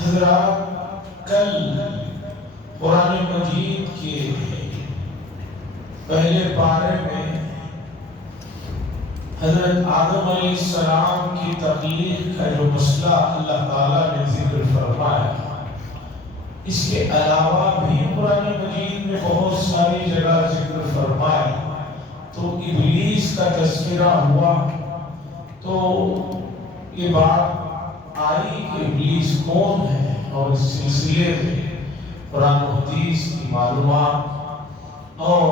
حضرات، کل قرآن مجید کے پہلے پارے میں حضرت آدم علیہ السلام کی تخلیق کا جو مسئلہ اللہ تعالیٰ نے ذکر فرمایا، اس کے علاوہ بھی قرآن مجید میں بہت ساری جگہ ذکر فرمایا تو ابلیس کا تذکرہ ہوا، تو یہ بات آئی کہ ابلیس کون ہے، اور اس سلسلے میں قرآن و حدیث کی معلومات اور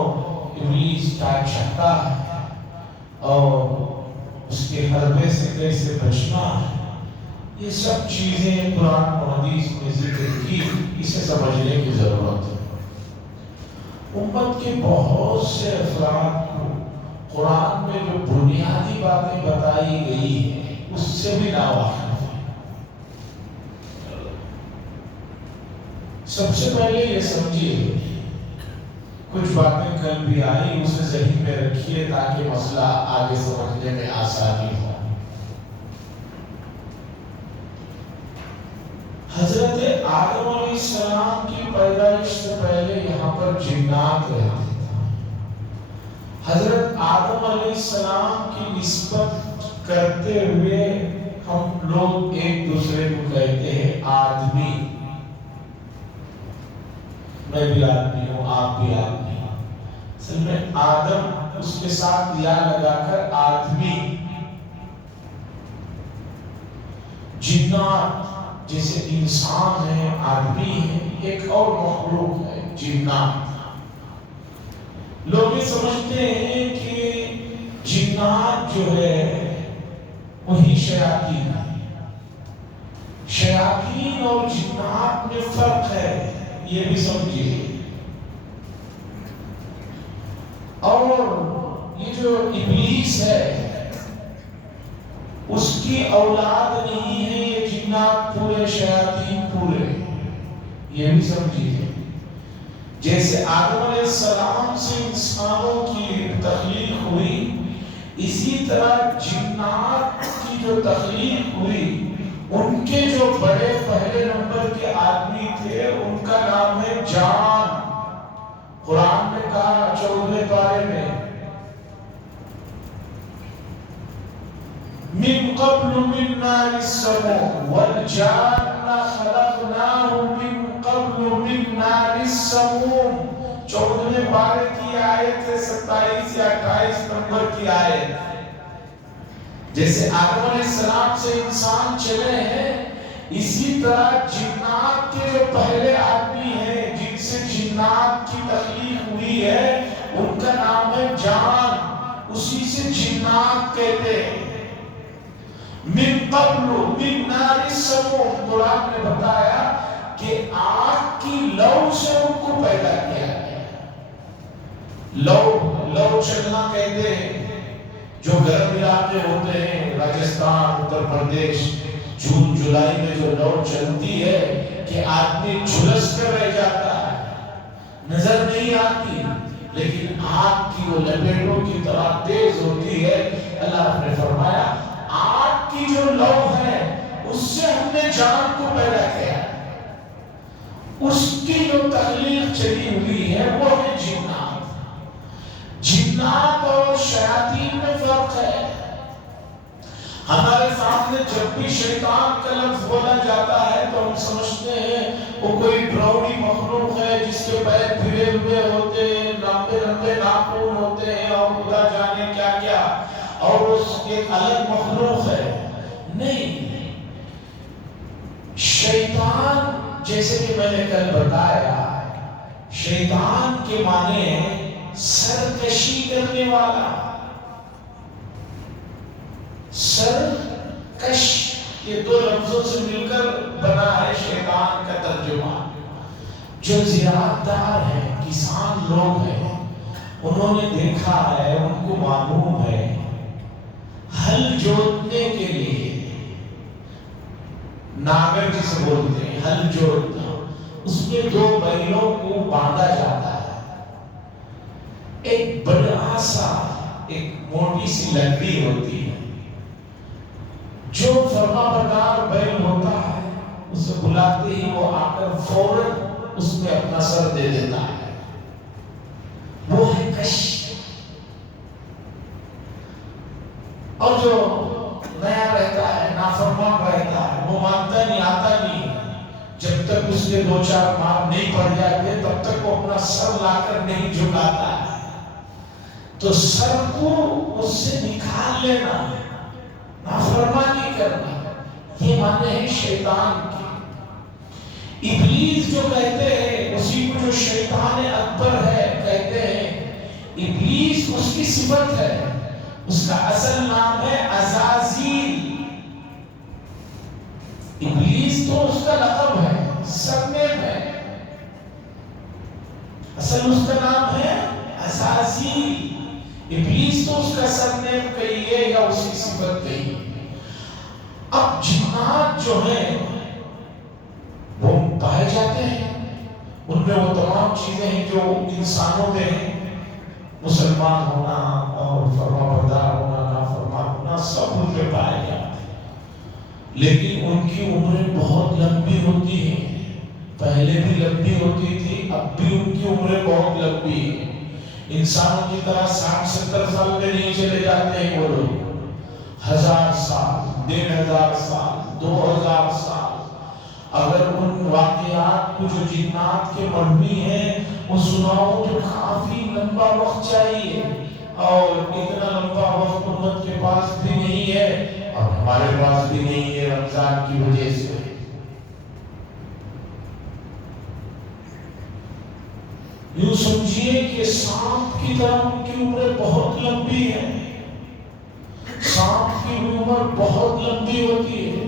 ابلیس کیا چاہتا ہے اور اس کے حربے سے کیسے بچنا ہے، یہ سب چیزیں قرآن و حدیث میں ذکر کی، اسے سمجھنے کی ضرورت ہے۔ امت کے بہت سے افراد کو قرآن میں جو بنیادی باتیں بتائی گئی ہیں اس سے بھی ناواقف ہے۔ سب سے پہلے یہ سمجھیے، کچھ باتیں کل بھی آئی، اسے ذہن میں رکھیے تاکہ مسئلہ آگے سمجھنے میں آسانی ہو۔ حضرت آدم علیہ السلام کی پیدائش سے پہلے یہاں پر جنات رہتے تھے۔ حضرت آدم علیہ السلام کی نسبت کرتے ہوئے ہم لوگ ایک دوسرے کو کہتے ہیں آدمی، میں بھی آدمی ہوں، آپ بھی آدمی ہوں۔ اصل میں آدم اس کے ساتھ یا لگا کر آدمی۔ جنات جیسے انسان ہے، آدمی ہے، ایک اور مخلوق ہے جنات۔ لوگ یہ سمجھتے ہیں کہ جنات جو ہے وہی شیاطین ہے۔ شیاطین اور جنات میں فرق ہے، یہ بھی سمجھیے۔ اور یہ جو ابلیس ہے اس کی اولاد نہیں ہے یہ جنات پورے، شیاطین پورے، یہ بھی سمجھیے۔ جیسے آدم علیہ السلام سے انسانوں کی تخلیق ہوئی، اسی طرح جنات کی جو تخلیق ہوئی، ان کے جو بڑے پہلے نمبر کے آدمی تھے ان کا نام ہے جان۔ قرآن میں کہا 14ویں پارے میں، من قبل من نار السموم والجان خلقناه من قبل من نار السموم۔ 14ویں پارے کی آیت 27 یا 28 نمبر کی آیت۔ جیسے آدم علیہ السلام سے انسان چلے ہیں، اسی طرح جنات کے جو پہلے آدمی ہیں جن سے جنات کی تخلیق ہوئی ہے ان کا نام ہے جان، اسی سے جنات کہتے ہیں۔ من قبل من نار السموم، قرآن نے بتایا کہ آگ کی لو سے ان کو پیدا کیا گیا۔ لو چلنا کہتے ہیں، جو گرم علاقے ہوتے ہیں، راجستھان، اتر پردیش، جون جولائی میں جو لو چلتی ہے کہ آدمی جھلس کر رہ جاتا ہے، نظر نہیں آتی، لیکن آگ کی وہ لپیٹوں کی طرح تیز ہوتی ہے۔ اللہ نے فرمایا آگ کی جو لو ہے اس سے ہم نے جان کو پیدا کیا، اس کی جو تخلیق چلی ہوئی ہے وہ ہے جنات۔ جنات اور شیاطین میں فرق ہے۔ ہمارے سامنے جب بھی شیطان کا لفظ بولا جاتا ہے تو ہم سمجھتے ہیں وہ کوئی ڈراؤنی مخلوق ہے جس کے پیر پھرے ہوئے ہوتے ہیں، لمبے لمبے ناخن ہوتے ہیں اور خدا جانے کیا کیا، اور اس ایک الگ مخلوق ہے۔ نہیں، شیطان جیسے کہ میں نے کل بتایا، شیطان کے معنی سرکشی کرنے والا، سرکش، یہ دو لفظوں سے مل کر بنا ہے شیطان کا ترجمہ۔ جو زراعتدار ہیں، کسان لوگ ہیں، انہوں نے دیکھا ہے، ان کو معلوم ہے ہل جوتنے کے لیے، ناگر جسے بولتے ہیں، ہل جوتنا، اس میں دو بیلوں کو باندھا جاتا ہے۔ ایک بڑا سا، ایک موٹی سی لکڑی ہوتی ہے، جو فرما بردار بیل ہوتا ہے اسے بلاتے ہی وہ آ کر فوراً اس میں اپنا سر دے دیتا ہے، وہ ہے کش۔ اور جو نیا رہتا ہے، نافرمان رہتا ہے، وہ مانتا نہیں، آتا نہیں، جب تک اس کے دو چار مار نہیں پڑ جاتے تب تک وہ اپنا سر لا کر نہیں جھکاتا ہے۔ تو سر کو اس سے نکال لینا، نافرمانی کرنا، یہ معنی ہے شیطان کی۔ ابلیس جو کہتے ہیں، اسی کو جو شیطان اکبر ہے کہتے ہیں، ابلیس اس کی صفت ہے، اس کا اصل نام ہے عزازیل۔ ابلیس تو اس کا لقب ہے، سرنیم ہے، اصل اس کا نام ہے عزازیل۔ ابلیس تو اس کا سرنیم کہیے یا اس کی صفت کہیے۔ اب جنات جو ہیں وہ پائے جاتے ہیں، ان میں وہ تمام چیزیں ہیں جو انسانوں میں ہیں، مسلمان ہونا اور فرما بردار ہونا، نافرمان ہونا، سب ان میں پائے جاتے ہیں، لیکن ان کی عمریں بہت لمبی ہوتی ہیں، پہلے بھی لمبی ہوتی تھی، اب بھی ان کی عمریں بہت لمبی ہیں۔ انسانوں کی طرح 60-70 سال میں نہیں چلے جاتے ہیں وہ لوگ، 1000 سال، 1500 سال، 2000 سال۔ اگر ان واقعات کو جو جنات کے مروی ہیں وہ سناؤ تو کافی لمبا وقت چاہیے، اور اتنا لمبا وقت امت کے پاس بھی نہیں ہے، اور ہمارے پاس بھی نہیں ہے رمضان کی وجہ سے۔ یوں سمجھیے کہ سانپ کی طرح ان کی عمریں بہت لمبی ہے، سانپ کی عمر بہت لمبی ہوتی ہے۔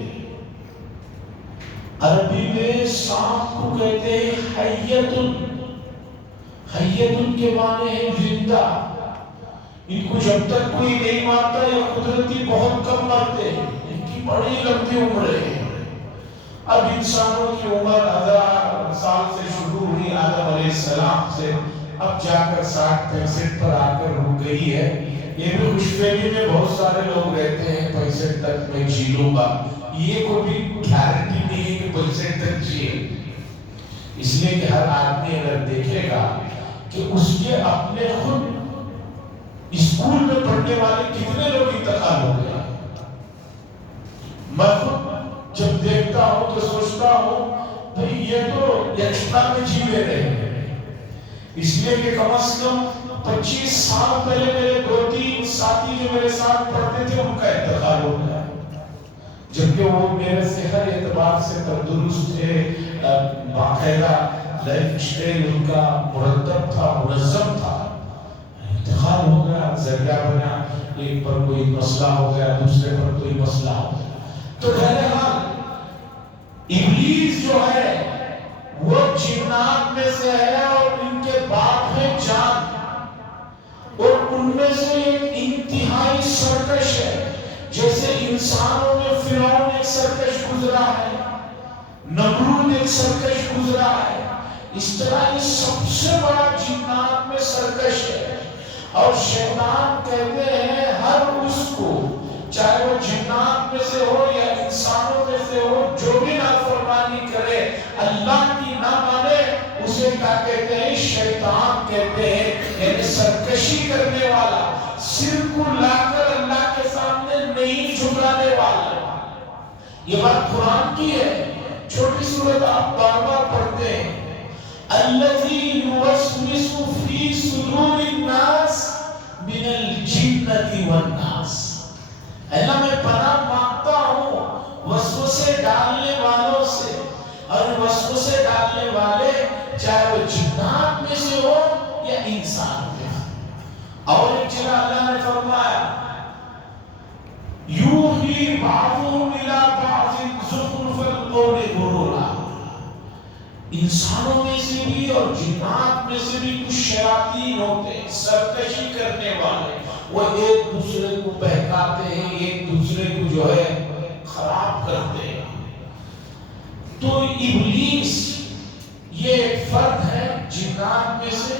عربی میں سانپ کو کہتے ہیں حیتن، حیتن کے معنی ہے زندہ۔ ان کو جب تک کوئی نہیں مارتا یہ قدرتی بہت کم مرتے ہیں، ان کی بڑی لمبی عمریں ہیں۔ اب انسانوں کی عمر 1000 سال سے شروع ہوئی آدم علیہ السلام سے، اب جا کر 60-65 پر آ کر رک گئی ہے۔ یہ بھی خوش فہمی میں بہت سارے لوگ رہتے ہیں 65 تک میں جی لوں گا، یہ کوئی بھی گارنٹی نہیں ہے کہ 65 تک جیے، اس لیے کہ ہر آدمی اگر دیکھے گا کہ اس کے اپنے خود اسکول میں پڑھنے والے کتنے لوگ انتقال ہو گئے، میں خود جب دیکھتا ہوں تو سوچتا ہوں بھئی یہ تو یکشتا میں جی لے رہے ہیں، اس لیے کہ کم از کم 25 سال پہلے میرے 2-3 ساتھی جو میرے ساتھ پڑھتے تھے ان کا انتقال ہو گیا، جبکہ وہ میرے سے ہر اعتبار سے تندرست تھے، باقاعدہ لائف سٹائل ان کا مرتب تھا، منظم تھا، انتقال ہو گیا، ذریعہ بنا، ایک پر کوئی مسئلہ ہو گیا، دوسرے پر کوئی مسئلہ ہو گیا۔ تو بہرحال ابلیس جو ہے وہ جنات میں سے ہے، اور ان کے باپ ہے جان، اور ان میں سے ایک انتہائی سرکش ہے۔ جیسے انسانوں میں فرعون ایک سرکش گزرا ہے، نمرود ایک سرکش گزرا ہے، اس طرح یہ سب سے بڑا جنات میں سرکش ہے۔ اور شیطان کہتے ہیں ہر اس کو، چاہے وہ جنات میں سے ہو یا انسانوں میں سے ہو، جو بھی نافرمانی کرے، اللہ کی نہ مانے، اسے کیا کہتے ہیں؟ شیطان کہتے ہیں، یعنی سرکشی کرنے والا، سر کو لا کر اللہ کے سامنے نہیں جھکانے والا۔ یہ بات قرآن کی ہے، چھوٹی سورت آپ بار بار پڑھتے ہیں، الذی یوسوس فی صدور الناس من الجنۃ والناس۔ اللہ میں پناہ مانگتا ہوں وسوسے ڈالنے والوں سے، اور وسوسے ڈالنے والے چاہے وہ جنات میں سے ہو یا انسان میں سے۔ اور ایک جگہ اللہ نے فرمایا یوحی بعضهم الی بعض زخرف القول غرورا، انسانوں میں سے بھی اور جنات میں سے بھی کچھ شیاطین ہوتے ہیں سرکشی کرنے والے، وہ ایک دوسرے کو بہکاتے ہیں، ایک دوسرے کو جو ہے خراب کرتے ہیں۔ تو ابلیس یہ ایک فرد ہے جنات میں سے،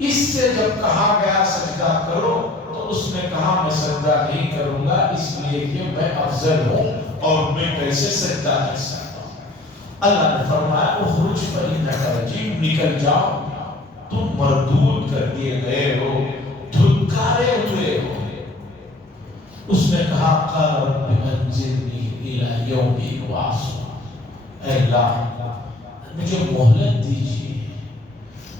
اس سے جب کہا گیا سجدہ کرو تو اس نے کہا میں سجدہ نہیں کروں گا اس لیے کہ میں افضل ہوں اور میں کیسے سجدہ کر سکتا ہوں۔ اللہ نے فرمایا اخرج فإنک رجیم، نکل جاؤ، تم مردود کر دیے گئے ہو، دھتکارے ہوئے ہو۔ اس نے کہا قال رب انظرنی الی یوم یبعثون، اے اللہ مجھے مہلت دیجیے،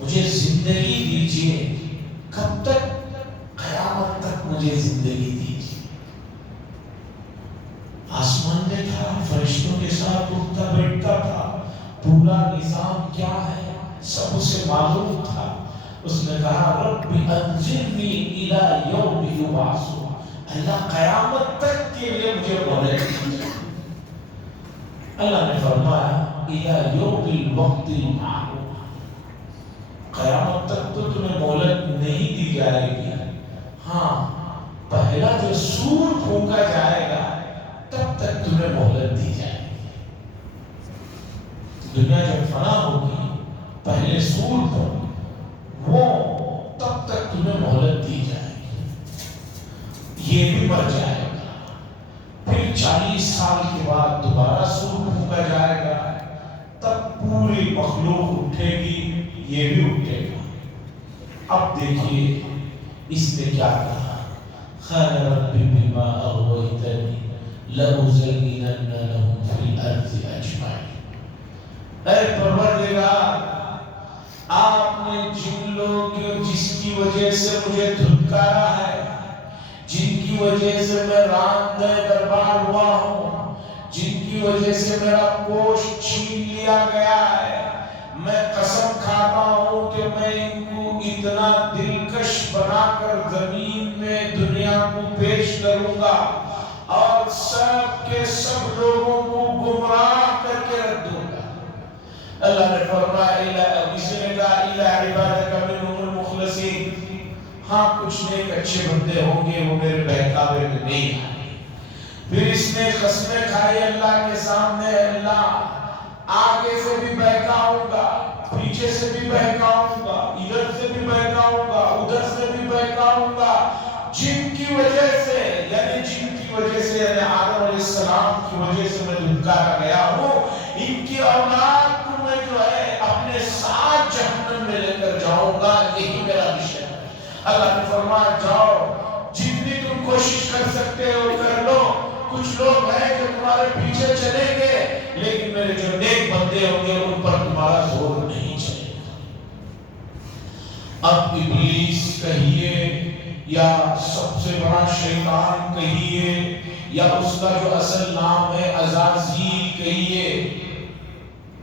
مجھے زندگی دیجیے، کب تک؟ قیامت تک مجھے زندگی دیجیے۔ آسمان میں تھا، فرشتوں کے ساتھ اٹھتا بیٹھتا تھا، پورا نظام کیا ہے سب اسے معلوم تھا۔ اس نے کہا رب انظرنی الی یوم یبعثون، اللہ قیامت تک کے لیے مجھے مہلت دیجیے۔ اللہ نے فرمایا الی یوم الوقت المعلوم، قیامت تک تو تمہیں مہلت نہیں دی جائے گی، ہاں پہلا جو سور پھونکا جائے گا تب تک تمہیں مہلت دی جائے گی۔ دنیا جب فنا ہوگی پہلے سور پر وہ تب تک تمہیں مہلت دی جائے گی، یہ بھی مر جائے گا، پھر 40 سال کے بعد دوبارہ سور پھونکا جائے گا، تب پوری مخلوق اٹھے گی، یہ بھی اٹھے گا۔ اب دیکھیے اس نے کیا کہا، قال رب بما اغويتني لأزينن لهم في الارض اجمعين، اے پروردگار آپ نے جن لوگ جس کی وجہ سے مجھے دھتکارا ہے، جن کی وجہ سے میں راندہ دربار ہوا ہوں، جن کی وجہ سے میرا گوشت چھین لیا گیا ہے، میں قسم کھاتا ہوں کہ میں ان کو اتنا دلکش بنا کر زمین میں دنیا کو پیش کروں گا اور سب کے سب لوگوں کو گمراہ کر کے رکھ دوں گا۔ اللہ نے فرمایا اسی نے کہا الی عبادک منہم المخلصین، ہاں کچھ نیک اچھے بندے ہوں گے وہ میرے بہکاوے میں نہیں آئے۔ پھر اس نے قسمیں کھائی اللہ کے سامنے، اللہ آگے سے بھی بہکاؤں گا، پیچھے سے بھی بہکاؤں گا، ادھر سے بھی بہکاؤں گا، ادھر سے بھی بہکاؤں گا، جن کی وجہ سے یعنی آدم علیہ السلام کی وجہ سے میں دھتکارا گیا ہوں، ان کی اولاد کو میں جو ہے اپنے ساتھ جہنم میں لے کر جاؤں گا، یہی میرا مشن ہے۔ اللہ نے فرمایا جاؤ، جتنی تم کوشش کر سکتے ہو کر لو، کچھ لوگ ہیں جو تمہارے پیچھے چلیں گے لیکن میرے جو نیک بندے ہوں گے ان پر تمہارا زور نہیں چلے گا۔ اب ابلیس کہیے یا سب سے بڑا شیطان کہیے یا اس کا جو اصل نام ہے عزازیل کہیے،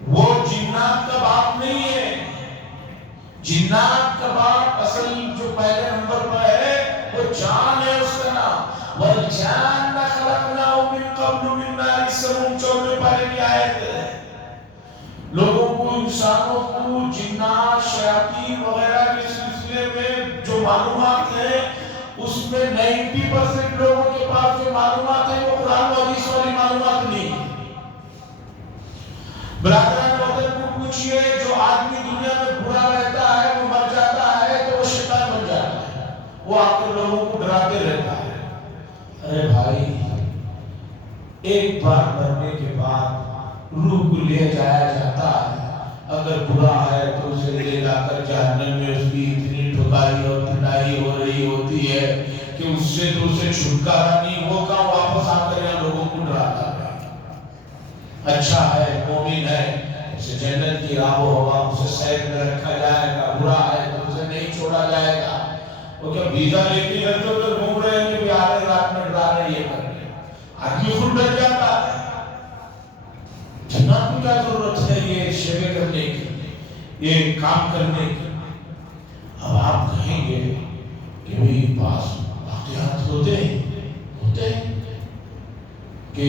وہ جنات کا باپ نہیں ہے۔ جنات کا باپ اصل جو پہلے نمبر پر ہے وہ جان ہے، اس کا نام والجان خلقناه من قبل من نار السموم، 14 پارے کی آیت ہے۔ لوگوں کو، انسانوں کو جنات شیاطین وغیرہ کے سلسلے میں جو معلومات ہیں اس میں 90% لوگوں کے پاس جو معلومات ہیں وہ قرآن و حدیث والی معلومات نہیں ہے۔ برادران وطن کو پوچھئے، جو آدمی دنیا میں برا رہتا ہے وہ مر جاتا ہے تو وہ شیطان بن جاتا ہے، وہ آ کر لوگوں کو ڈراتے رہتا ہے۔ ارے بھائی، ایک بار مرنے کے بعد روح کو لے جایا جاتا ہے، اگر برا ہے تو اسے لے جا کر جہنم میں اس کی اتنی ٹھکائی اور پٹائی ہو رہی ہوتی ہے کہ اس سے تو اسے چھٹکارا نہیں، وہ کہاں واپس آ کر یہاں لوگوں کو ڈراتا ہے۔ اچھا ہے، مومن ہے، اسے جنت کی آب و ہوا اسے سیر میں رکھا جائے گا، برا ہے تو اسے نہیں چھوڑا جائے گا۔ وہ کیا ویزا لے کے ادھر ادھر گھوم رہے ہیں کہ بھی آدھے رات میں ڈرا رہے یہ کر رہے، آدمی خود ڈر جاتا ہے۔ جنات کو کیا ضرورت ہے یہ شیوے کرنے کی، یہ کام کرنے کی؟ اب آپ کہیں گے کہ بھی بعض واقعات ہوتے ہیں کہ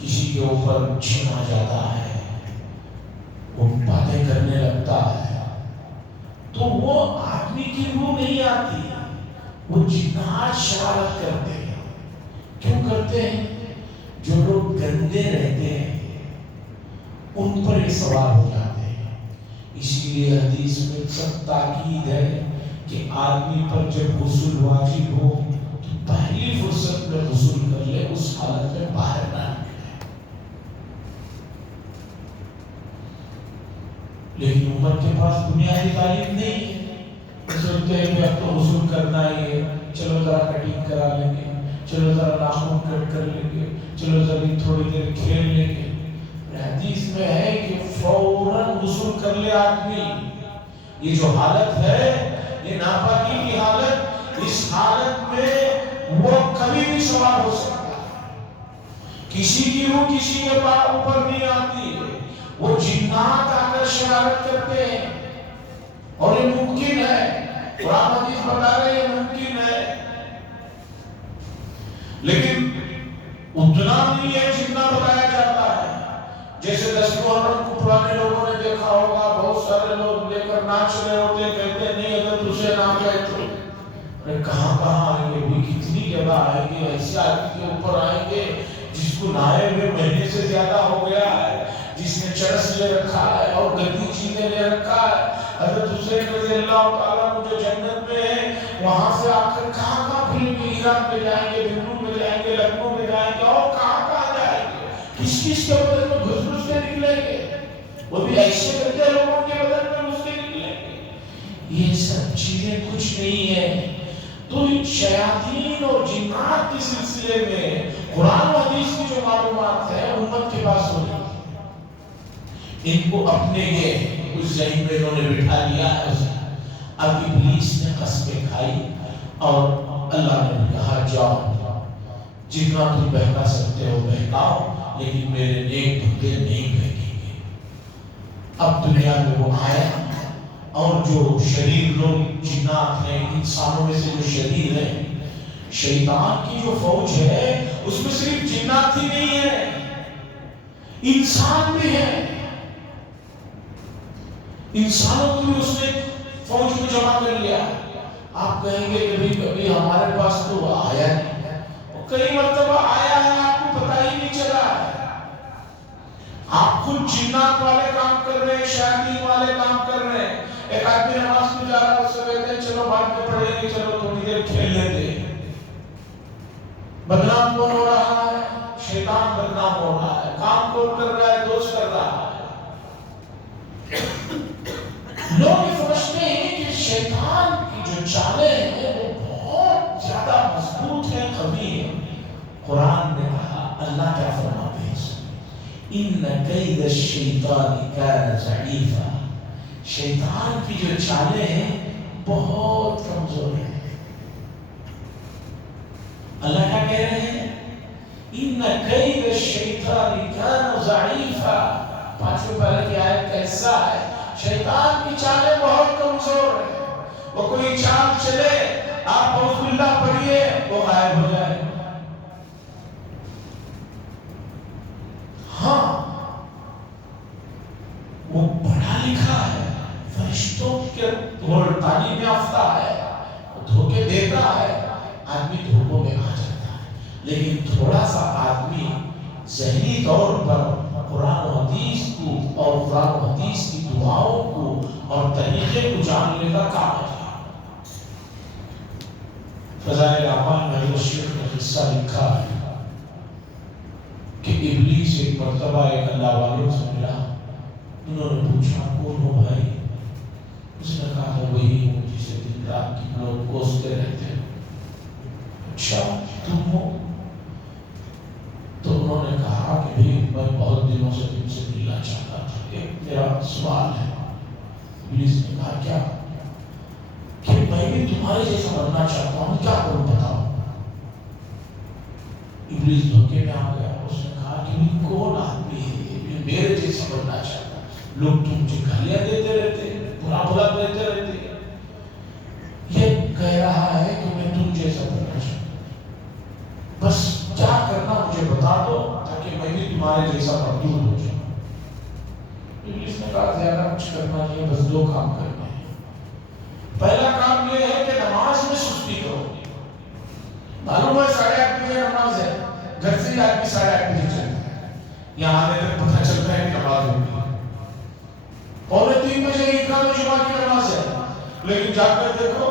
کسی کے اوپر جن آ جاتا ہے، وہ باتیں کرنے لگتا ہے، تو وہ آدمی کی روح نہیں آتی، وہ جنات شرارت کرتے ہیں۔ کیوں کرتے ہیں؟ جو لوگ گندے رہتے ہیں ان پر یہ سوال ہو جاتے ہیں۔ اسی لیے حدیث میں سخت تاکید ہے کہ آدمی پر جب غسل واجب ہو پہلی فرصت میں غسل کر لے، اس حالت میں باہر نہ نکلے۔ لیکن امت کے پاس بنیادی تعلیم نہیں ہے، سوچتے ہیں کہ اب تو غسل کرنا ہی ہے، چلو ذرا کٹنگ کرا لیں گے، چلو ذرا ناخن کٹ کر لیں گے، چلو ذرا تھوڑی دیر کھیل لیں گے۔ حدیث میں ہے کہ فوراً غسل کر لے آدمی۔ یہ جو حالت ہے، یہ ناپاکی کی حالت، اس حالت میں وہ کبھی بھی سوار ہو سکتا ہے۔ کسی کی روح کسی کے اوپر نہیں آتی ہے، وہ جنات آ کر شرارت کرتے ہیں، اور یہ ممکن ہے، قرآن حدیث بتا رہے ہیں یہ ممکن ہے، لیکن اتنا نہیں ہے جتنا بتایا جاتا ہے۔ جیسے 10 محرم کو پرانے لوگوں نے دیکھا ہوگا، بہت سارے لوگ لے کر ناچ رہے ہوتے، کہتے نہیں اگر تجھے نہ گئے تو کہاں آئیں گے بھی، کتنی جگہ آئیں گے، ایسے آدمی کے اوپر آئیں گے جس کو نائے ہوئے مہینے سے زیادہ ہو گیا ہے، جس نے چرس لے رکھا ہے اور گندی چیزیں لے رکھا ہے۔ حضرت حسین رضی اللہ تعالیٰ جو جنت میں ہے، وہاں سے آ کر کہاں پھریں گے، ایران میں جائیں گے، بنگلور میں جائیں گے، لکھنؤ میں جائیں گے، اور کہاں جائیں گے، کس کے بدن میں گھس گھس کے نکلیں گے، وہ بھی ایسے کرتے لوگوں کے بدن میں گھس کے نکلیں گے۔ یہ سب چیزیں کچھ نہیں ہے۔ تو شیاطین اور جنات کے سلسلے میں قرآن و حدیث کی جو معلومات ہے امت کے پاس ہو جاتی ہے، ان کو اپنے یہ اس ذہن میں انہوں نے بٹھا لیا ہے۔ اب ابلیس نے قسمیں کھائی اور اللہ نے کہا جاؤ، جتنا تم بہکا سکتے ہو بہکاؤ، لیکن میرے نیک بندے نہیں بہکیں گے۔ اب دنیا میں وہ آیا، اور جو شریر لوگ جنات ہیں، انسانوں میں سے جو شریر ہیں، شیطان کی جو فوج ہے اس میں صرف جنات ہی نہیں ہے، انسان بھی ہے۔ انسانوں کو بھی اس نے فوج میں جمع کر لیا۔ آپ کہیں گے کہ کبھی ہمارے پاس تو آیا نہیں، کئی مرتبہ آیا ہے، آپ کو پتہ ہی نہیں چلا ہے۔ آپ خود جنات والے کام کر رہے ہیں، شیاطین والے کام کر رہے ہیں۔ ایک آدمی نماز میں جا رہا ہے، اس سے کہتے ہیں چلو بعد میں پڑھیں گے، چلو تھوڑی دیر کھیل لیتے ہیں۔ بدنام کون ہو رہا ہے؟ شیطان بدنام ہو رہا ہے۔ کام کون کر رہا ہے؟ دوست کر رہا ہے۔ لوگ یہ سمجھتے ہیں کہ شیطان کی جو چالیں ہیں وہ بہت زیادہ مضبوط ہیں، قوی ہیں۔ قرآن نے کہا، اللہ کیا فرماتے ہیں، ان کید الشیطان کان ضعیفا، شیطان کی جو چالیں ہیں بہت کمزور ہیں۔ اللہ کیا کہہ رہے ہیں؟ ان کید الشیطان کان ضعیفا۔ 5ویں پارے کی آیت کا حصہ ہے، شیطان کی چالیں بہت کمزور ہیں۔ وہ کوئی چال چلے، آپ اعوذ باللہ پڑھیے، وہ غائب ہو جائے۔ ہاں، وہ پڑھا لکھا ہے، فرشتوں کے تعلیم یافتہ ہے، وہ دھوکے دیتا ہے، آدمی دھوکوں میں آ جاتا ہے۔ لیکن تھوڑا سا آدمی ذہنی طور پر قرآن و حدیث کو اور قرآن و حدیث کی دعاؤں کو اور طریقے کو جاننے کا کام ہے۔ فضائل اعمال میں حضرت شیخ نے قصہ لکھا ہے کہ ابلیس ایک مرتبہ ایک اللہ والوں سے ملا، انہوں نے پوچھا کون ہو بھائی؟ اس نے کہا میں وہی ہوں جسے دن رات کی لوگ کوستے رہتے ہیں۔ اچھا تم ہو؟ تو انہوں نے کہا کہ بھی میں بہت دنوں سے تم سے ملنا چاہتا تھا، ایک میرا سوال ہے۔ ابلیس نے کہا کیا؟ کہ میں بھی تمہارے جیسا بننا چاہتا ہوں، کیا کروں بتاؤ؟ ابلیس دھوکے میں آ گیا، اس نے کہا کہ کون آدمی ہے یہ میرے جیسا بننا چاہتا ہے؟ لوگ تم مجھے گالیاں دیتے رہتے، برا بھلا دیتے رہتے، یہ کہہ رہا ہے کہ میں تم جیسا بننا چاہتا ہوں، بس کیا کرنا مجھے بتا دو تاکہ میں بھی تمہارے جیسا مردود ہو جاؤں۔ ابلیس نے کہا زیادہ کچھ کرنا نہیں ہے، بس 2 کام کرنے ہیں۔ پہلا کام یہ ہے کہ نماز میں سستی کرو۔ معلوم ہے 8:30 بجے نماز ہے، گھر سے آدمی 8:30 بجے چلتا ہے، یہاں آنے تک پتہ چلتا ہے کہ نماز ہوگی۔ 2:45 بجے عیدگاہ میں جمعہ کی نماز ہے، لیکن جا کر دیکھو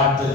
8-10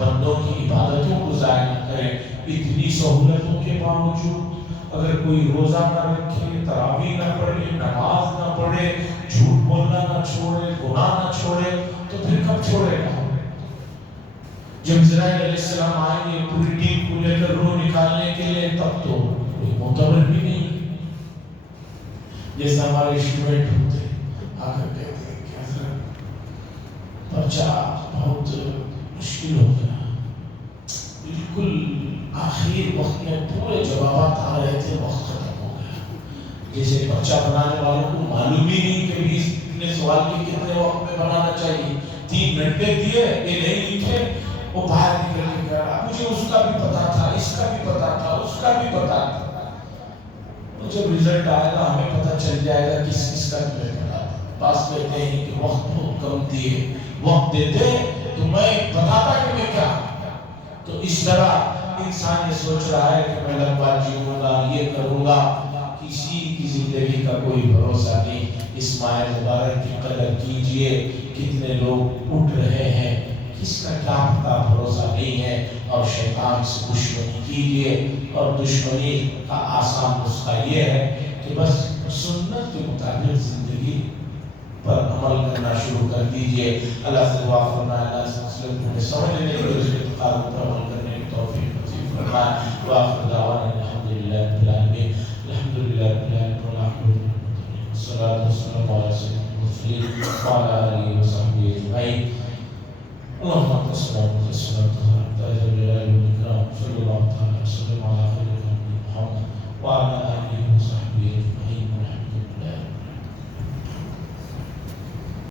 بندوں کی عبادتوں کو ضائع نہ کرے. اتنی سہولتوں کے باوجود اگر کوئی روزہ نہ رکھے، تراویح نہ پڑھے، نماز نہ پڑھے، جھوٹ بولنا نہ چھوڑے، گناہ نہ چھوڑے، تو پھر کب چھوڑے گا؟ جب اسرائیل علیہ السلام آئیں گے پوری ٹیم کو لے کر روح نکالنے کے لیے، تب تو کوئی معتبر بھی نہیں. جیسے ہمارے اسٹوڈنٹ ہوتے آ کر کہتے ہیں کہ حضرت پرچہ بہت مشکل ہو گیا، بالکل آخری وقت میں پورے جوابات آ رہے تھے، وقت ختم ہو گیا. جیسے پرچہ بنانے والوں کو معلوم ہی نہیں کہ 20 سوال کے کتنے وقت میں بنانا چاہیے. 3 گھنٹے دیے، یہ نہیں لکھے، وہ باہر نکل کے کہہ رہا مجھے اس کا بھی پتا تھا، اس کا بھی پتا تھا، اس کا بھی پتا تھا. جب رزلٹ آئے گا ہمیں پتہ چل جائے گا کس کس کا تمہیں پتا تھا. بس کہتے ہیں کہ وقت بہت کم دیے، وقت دیتے تو میں بتاتا کہ میں کیا. تو اس طرح انسان یہ سوچ رہا ہے کہ میں لمبا جیوں گا، یہ کروں گا، کسی کی زندگی کا کوئی بھروسہ نہیں. اس ماہ مبارک کی قدر کیجئے، کتنے لوگ اٹھ رہے ہیں، کس کا کیا پتا، بھروسہ نہیں ہے. اور شیطان سے دشمنی کیجئے، اور دشمنی کا آسان نسخہ یہ ہے کہ بس سنت کے مطابق زندگی پر عمل کرنا شروع کر دیجئے. اللہ سے دعا فرمائے اللہ سے مسئلے کو سمجھنے کی اور اس کے تقاضوں پر عمل کرنے کی توفیق نصیب فرمائے. وآخر دعوانا الحمدللہ رب العالمین. الحمدللہ رب العالمین والصلاة والسلام على سيدنا المرسلين وعلى آله وصحبه أجمعين. اللهم صل وسلم صلى الله تعالى وسلم على خير محمد وعلى آله وصحبه أجمعين.